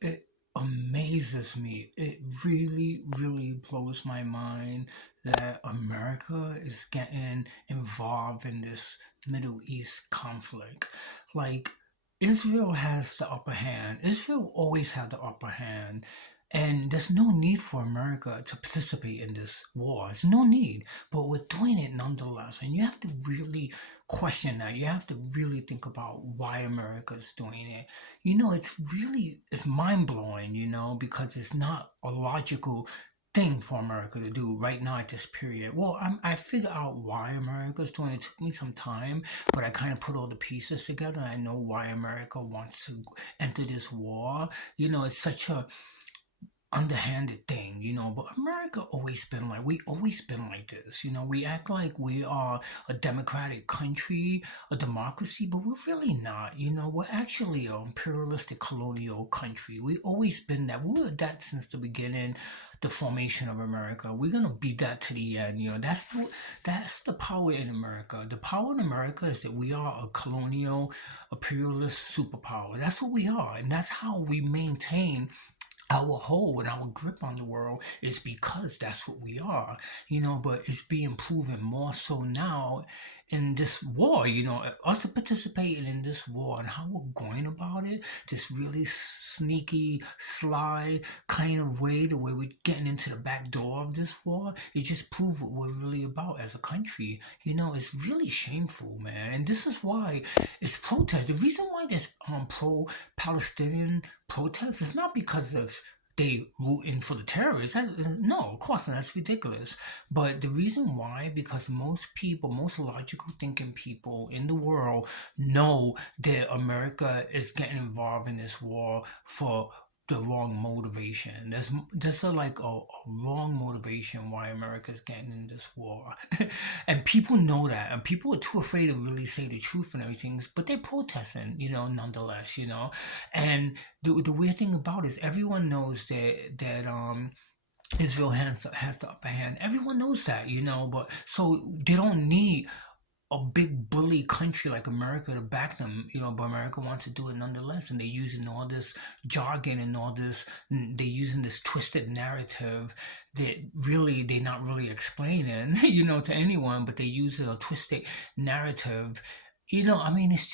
It amazes me. It really, really blows my mind that America is getting involved in this Middle East conflict. Like, Israel has the upper hand. Israel always had the upper hand. And there's no need for America to participate in this war. There's no need. But we're doing it nonetheless. And you have to really question that. You have to really think about why America is doing it. It's mind blowing, because it's not a logical thing for America to do right now at this period. Well, I figure out why America's doing it. It took me some time, but I kind of put all the pieces together. I know why America wants to enter this war. It's such a underhanded thing, but America always been like we always been like this. We act like we are a democratic country, a democracy, but we're really not. We're actually an imperialistic colonial country. We always been that. We were that since the beginning, the formation of America. We're gonna be that to the end. That's the power in America. The power in America is that we are a colonial, imperialist superpower. That's what we are, and that's how we maintain our hold and our grip on the world is because that's what we are, but it's being proven more so now in this war, us participating in this war and how we're going about it, this really sneaky, sly kind of way, the way we're getting into the back door of this war, it just proves what we're really about as a country. It's really shameful, man. And this is why it's protest. The reason why there's pro-Palestinian protests is not because of they rooting for the terrorists. No, of course not. That's ridiculous. But the reason why, because most people, most logical thinking people in the world know that America is getting involved in this war for the wrong motivation. There's a wrong motivation why America's getting in this war. And people know that, and people are too afraid to really say the truth and everything, but they're protesting, nonetheless, and the weird thing about it is everyone knows that Israel has the upper hand. Everyone knows that, but so they don't need a big bully country like America to back them, but America wants to do it nonetheless, and they're using all this jargon and all this, they're using this twisted narrative that really they're not really explaining, to anyone, but they're using a twisted narrative. I mean, it's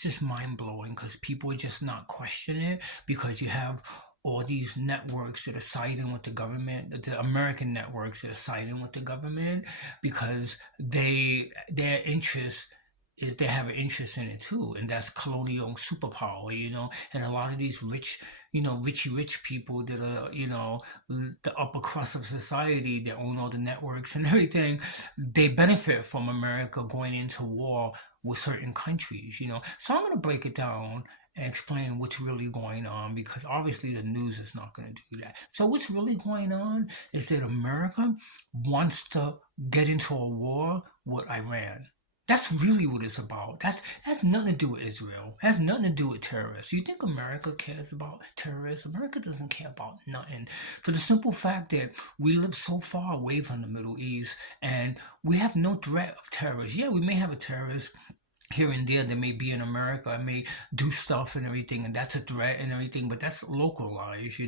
just mind blowing because people are just not questioning it because you have all these networks that are siding with the government, the American networks that are siding with the government because their interest is they have an interest in it too, and that's colonial superpower, and a lot of these rich, richy rich people that are, the upper crust of society that own all the networks and everything, they benefit from America going into war with certain countries, So I'm gonna break it down and explain what's really going on because obviously the news is not going to do that. So what's really going on is that America wants to get into a war with Iran. That's really what it's about. That's has nothing to do with Israel. It has nothing to do with terrorists. You think America cares about terrorists? America doesn't care about nothing. For the simple fact that we live so far away from the Middle East and we have no threat of terrorists. Yeah, we may have a terrorist here and there that may be in America and may do stuff and everything, and that's a threat and everything, but that's localized,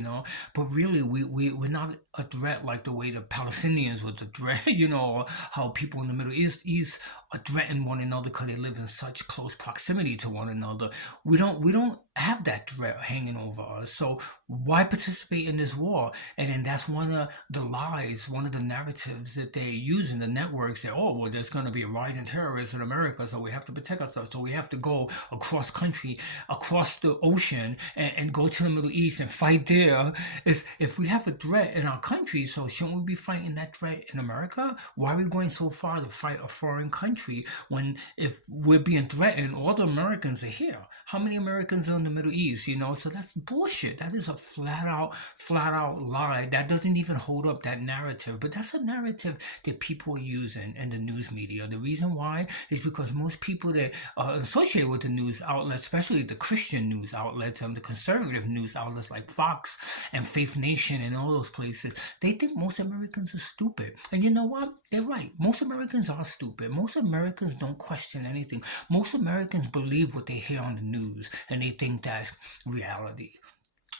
But really, we're not a threat like the way the Palestinians was a threat, or how people in the Middle East are threatening one another because they live in such close proximity to one another. We don't have that threat hanging over us. So why participate in this war? And then that's one of the lies, one of the narratives that they use in the networks that, oh, well, there's going to be a rise in terrorists in America, so we have to protect ourselves. So we have to go across country, across the ocean, and go to the Middle East and fight there. Is if we have a threat in our country, so shouldn't we be fighting that threat in America? Why are we going so far to fight a foreign country when if we're being threatened, all the Americans are here? How many Americans are in the Middle East? So that's bullshit. That is a flat out lie. That doesn't even hold up that narrative. But that's a narrative that people are using in the news media. The reason why is because most people associated with the news outlets, especially the Christian news outlets and the conservative news outlets like Fox and Faith Nation and all those places. They think most Americans are stupid. And you know what? They're right. Most Americans are stupid. Most Americans don't question anything. Most Americans believe what they hear on the news and they think that's reality.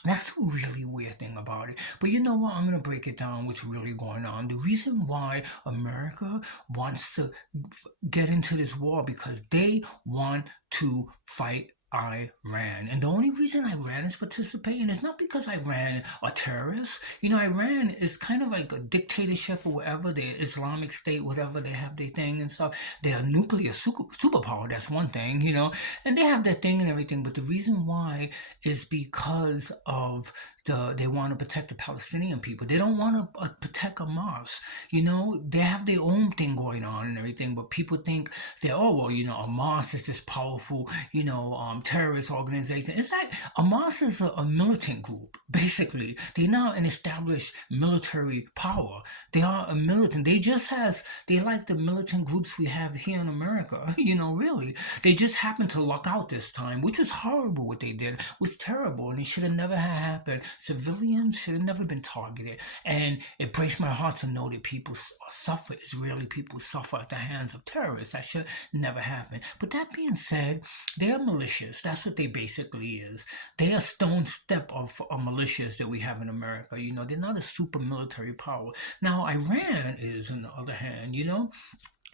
That's the really weird thing about it. But you know what? I'm going to break it down what's really going on. The reason why America wants to get into this war because they want to fight Iran. And the only reason Iran is participating is not because Iran are terrorists. You know, Iran is kind of like a dictatorship or whatever, the Islamic State, whatever, they have their thing and stuff. They're a nuclear superpower, that's one thing, and they have their thing and everything. But the reason why is because of they want to protect the Palestinian people. They don't want to protect Hamas. They have their own thing going on and everything. But people think that, oh well, Hamas is this powerful, terrorist organization. It's like Hamas is a militant group. Basically, they're not an established military power. They are a militant. They like the militant groups we have here in America. Really, they just happened to luck out this time, which was horrible. What they did was terrible, and it should have never have happened. Civilians should have never been targeted, and it breaks my heart to know that people suffer. Israeli people suffer at the hands of terrorists. That should never happen. But that being said, they are militias. That's what they basically is. They are stone step of militias that we have in America. They're not a super military power. Now, Iran is, on the other hand,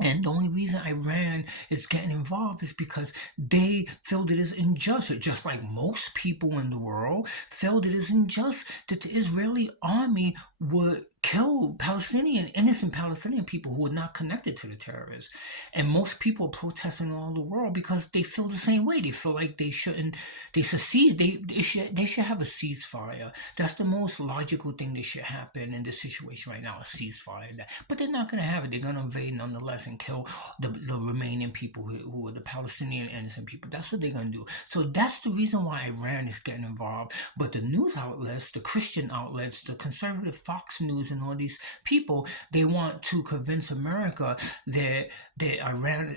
and the only reason Iran is getting involved is because they feel it is unjust, just like most people in the world feel it is unjust that the Israeli army would kill innocent Palestinian people who are not connected to the terrorists. And most people are protesting all the world because they feel the same way. They feel like they shouldn't, they secede, they should have a ceasefire. That's the most logical thing that should happen in this situation right now, a ceasefire. But they're not going to have it. They're going to invade nonetheless and kill the remaining people who are the Palestinian innocent people. That's what they're going to do. So that's the reason why Iran is getting involved. But the news outlets, the Christian outlets, the conservative Fox News and all these people, they want to convince America that Iran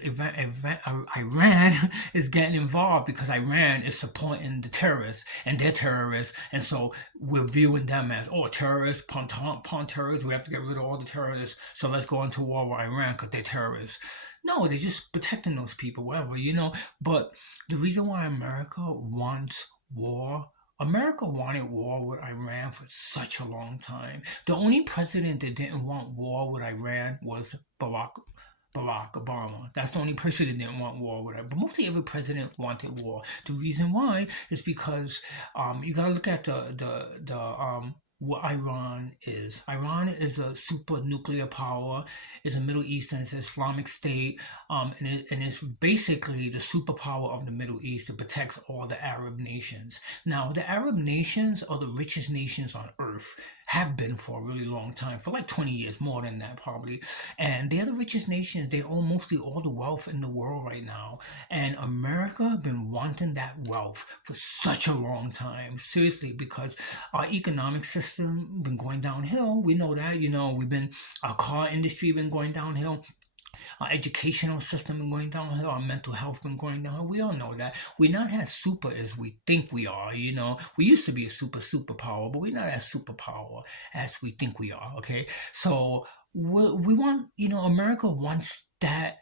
is getting involved because Iran is supporting the terrorists and they're terrorists. And so we're viewing them as, terrorists, upon terrorists. We have to get rid of all the terrorists. So let's go into war with Iran because they're terrorists. No, they're just protecting those people, whatever, But the reason why America wants war, America wanted war with Iran for such a long time. The only president that didn't want war with Iran was Barack Obama. That's the only person that didn't want war with it. But mostly every president wanted war. The reason why is because you gotta look at the what Iran is. Iran is a super nuclear power. It's a Middle Eastern, it's an Islamic state, and it's basically the superpower of the Middle East. It protects all the Arab nations. Now, the Arab nations are the richest nations on earth, have been for a really long time, for like 20 years, more than that probably. And they're the richest nations. They own mostly all the wealth in the world right now. And America been wanting that wealth for such a long time. Seriously, because our economic system been going downhill. We know that, our car industry been going downhill. Our educational system been going downhill. Our mental health been going downhill. We all know that. We're not as super as we think we are. We used to be a superpower, but we're not as superpower as we think we are. Okay, so we want, America wants that.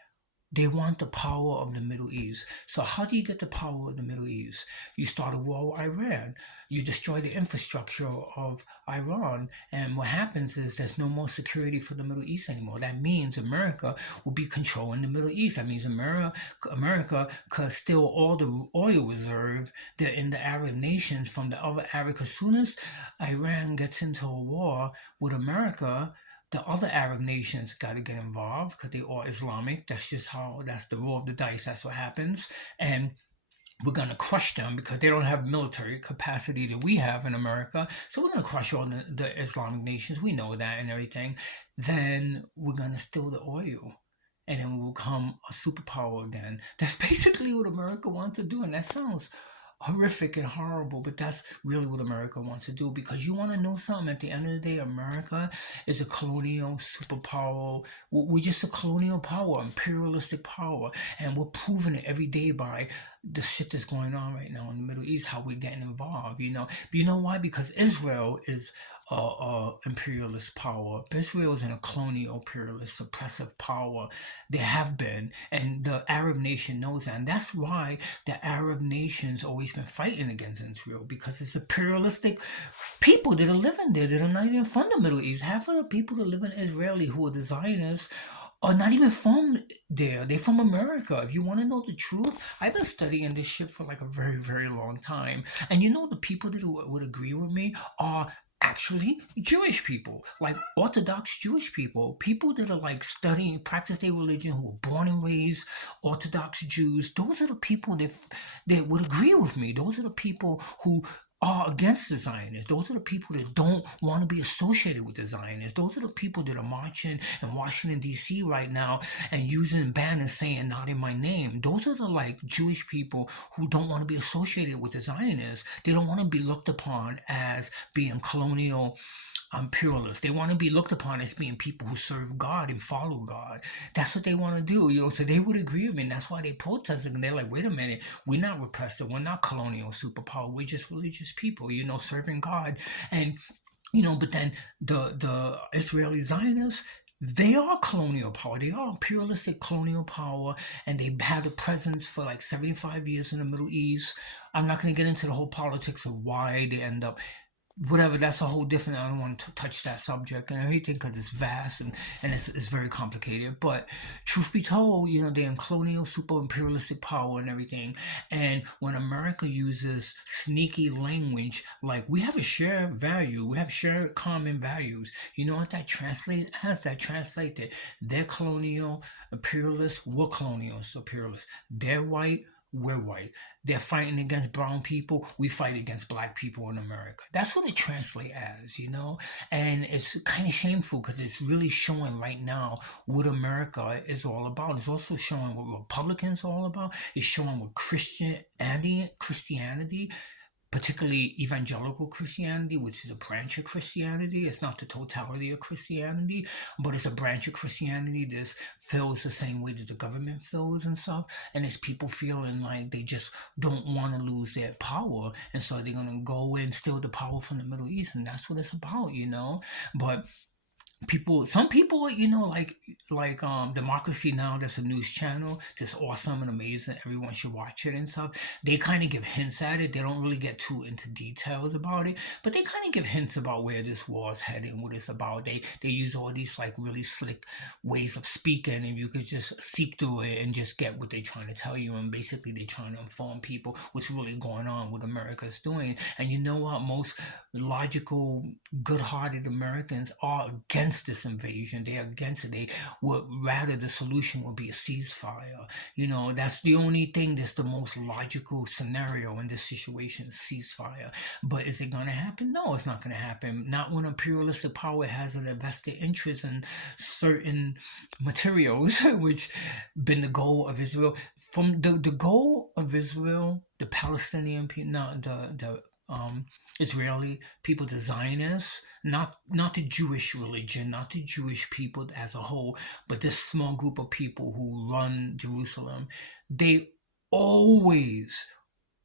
They want the power of the Middle East. So how do you get the power of the Middle East? You start a war with Iran. You destroy the infrastructure of Iran. And what happens is there's no more security for the Middle East anymore. That means America will be controlling the Middle East. That means America could steal all the oil reserve that in the Arab nations from the other Arab. As soon as Iran gets into a war with America, the other Arab nations got to get involved because they are Islamic. That's the roll of the dice. That's what happens. And we're going to crush them because they don't have military capacity that we have in America. So we're going to crush all the Islamic nations. We know that and everything. Then we're going to steal the oil. And then we'll become a superpower again. That's basically what America wants to do. And that sounds horrific and horrible, but that's really what America wants to do. Because you want to know something, at the end of the day, America is a colonial superpower. We're just a colonial power, imperialistic power, and we're proving it every day by the shit that's going on right now in the Middle East, how we're getting involved, you know. But you know why? Because Israel is imperialist power. Israel is in a colonial, imperialist, suppressive power. They have been, and the Arab nation knows that, and that's why the Arab nations always been fighting against Israel, because it's imperialistic people that are living there that are not even from the Middle East. Half of the people that live in Israeli who are the Zionists are not even from there. They're from America. If you want to know the truth, I've been studying this shit for like a very, very long time. And you know, the people that would agree with me are actually Jewish people, like Orthodox Jewish people, people that are like studying, practice their religion, who were born and raised Orthodox Jews. Those are the people that would agree with me. Those are the people who are against the Zionists. Those are the people that don't want to be associated with the Zionists. Those are the people that are marching in Washington, D.C. right now and using banners saying, "Not in my name." Those are the like Jewish people who don't want to be associated with the Zionists. They don't want to be looked upon as being colonial imperialists. They want to be looked upon as being people who serve God and follow God. That's what they want to do, you know. So they would agree with me, and that's why they protested. And they're like, "Wait a minute, we're not repressive. We're not colonial superpower. We're just religious people, you know, serving God." And you know, but then the Israeli Zionists, they are colonial power. They are imperialistic colonial power, and they've had a presence for like 75 years in the Middle East. I'm not going to get into the whole politics of why they end up whatever. That's a whole different. I don't want to touch that subject and everything because it's vast, and it's very complicated. But truth be told, you know, they're in colonial super imperialistic power and everything. And when America uses sneaky language like, we have a shared value, we have shared common values, you know what that translate as? That translate that they're colonial imperialists, we're colonial imperialists. They're white, we're white. They're fighting against brown people. We fight against black people in America. That's what it translates as, you know? And it's kind of shameful because it's really showing right now what America is all about. It's also showing what Republicans are all about. It's showing what Christianity, particularly evangelical Christianity, which is a branch of Christianity. It's not the totality of Christianity, but it's a branch of Christianity that feels the same way that the government feels and stuff. And it's people feeling like they just don't want to lose their power. And so they're going to go and steal the power from the Middle East. And that's what it's about, you know? But some people, you know, like Democracy Now!, that's a news channel that's awesome and amazing, everyone should watch it and stuff. They kind of give hints at it. They don't really get too into details about it, but they kind of give hints about where this war is heading, what it's about. They use all these like really slick ways of speaking, and you could just seep through it and just get what they're trying to tell you. And basically they're trying to inform people what's really going on, what America's doing. And you know what? Most logical, good-hearted Americans are against this invasion. They're against it. They would rather the solution would be a ceasefire. You know, that's the only thing that's the most logical scenario in this situation, ceasefire. But is it going to happen? No, it's not going to happen. Not when imperialistic power has an invested interest in certain materials, which been the goal of Israel. From the goal of Israel, the Palestinian people, not the Israeli people, the Zionists, not the Jewish religion, not the Jewish people as a whole, but this small group of people who run Jerusalem. They always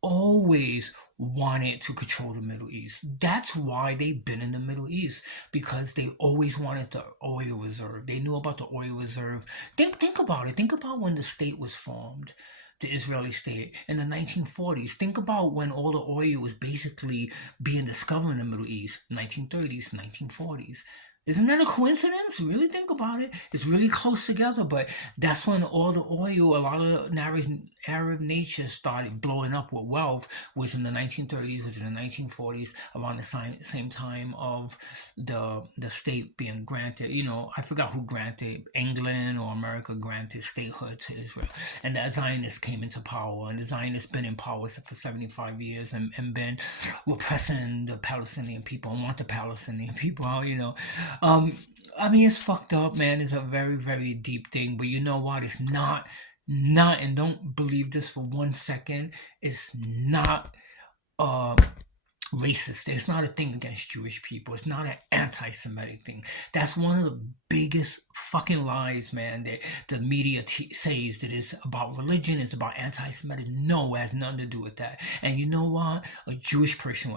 always wanted to control the Middle East. That's why they've been in the Middle East, because they always wanted the oil reserve. They knew about the oil reserve. Think about it. Think about when the state was formed, the Israeli state in the 1940s. Think about when all the oil was basically being discovered in the Middle East, 1930s, 1940s. Isn't that a coincidence? Really think about it. It's really close together, but that's when all the oil, a lot of Arab nations started blowing up with wealth, was in the 1930s, was in the 1940s, around the same time of the state being granted. You know, I forgot who granted, England or America granted statehood to Israel. And the Zionists came into power, and the Zionists been in power for 75 years and been repressing the Palestinian people and want the Palestinian people out, you know. I mean, it's fucked up, man. It's a very, very deep thing, but you know what? It's not, and don't believe this for 1 second. It's not uh racist. It's not a thing against Jewish people. It's not an anti-Semitic thing. That's one of the biggest fucking lies, man. That the media says that it's about religion, it's about anti-Semitic. No, it has nothing to do with that. And you know what? A Jewish person,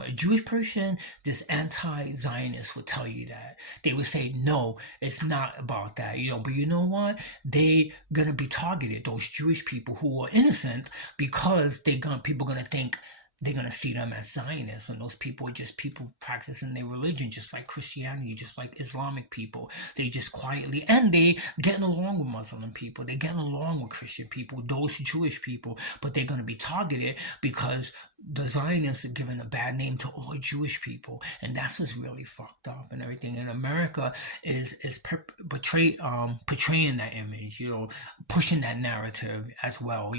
this anti-Zionist would tell you that. They would say, no, it's not about that. But you know what? They gonna be targeted. Those Jewish people who are innocent because people gonna think they're gonna see them as Zionists, and those people are just people practicing their religion, just like Christianity, just like Islamic people. They just quietly, and they getting along with Muslim people. They're getting along with Christian people, those Jewish people, but they're gonna be targeted because the Zionists are giving a bad name to all Jewish people, and that's what's really fucked up and everything. And America portraying that image, pushing that narrative as well,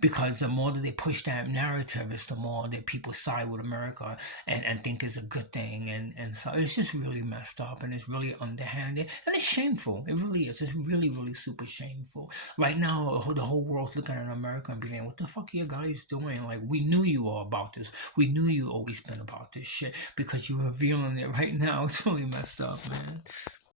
because the more that they push that narrative, it's the more that people side with America and think it's a good thing. And so it's just really messed up and it's really underhanded and it's shameful. It really is. It's really, really super shameful. Right now, the whole world's looking at America and being, what the fuck are you guys doing? Like, we knew you all about this. We knew you always been about this shit because you're revealing it right now. It's really messed up, man.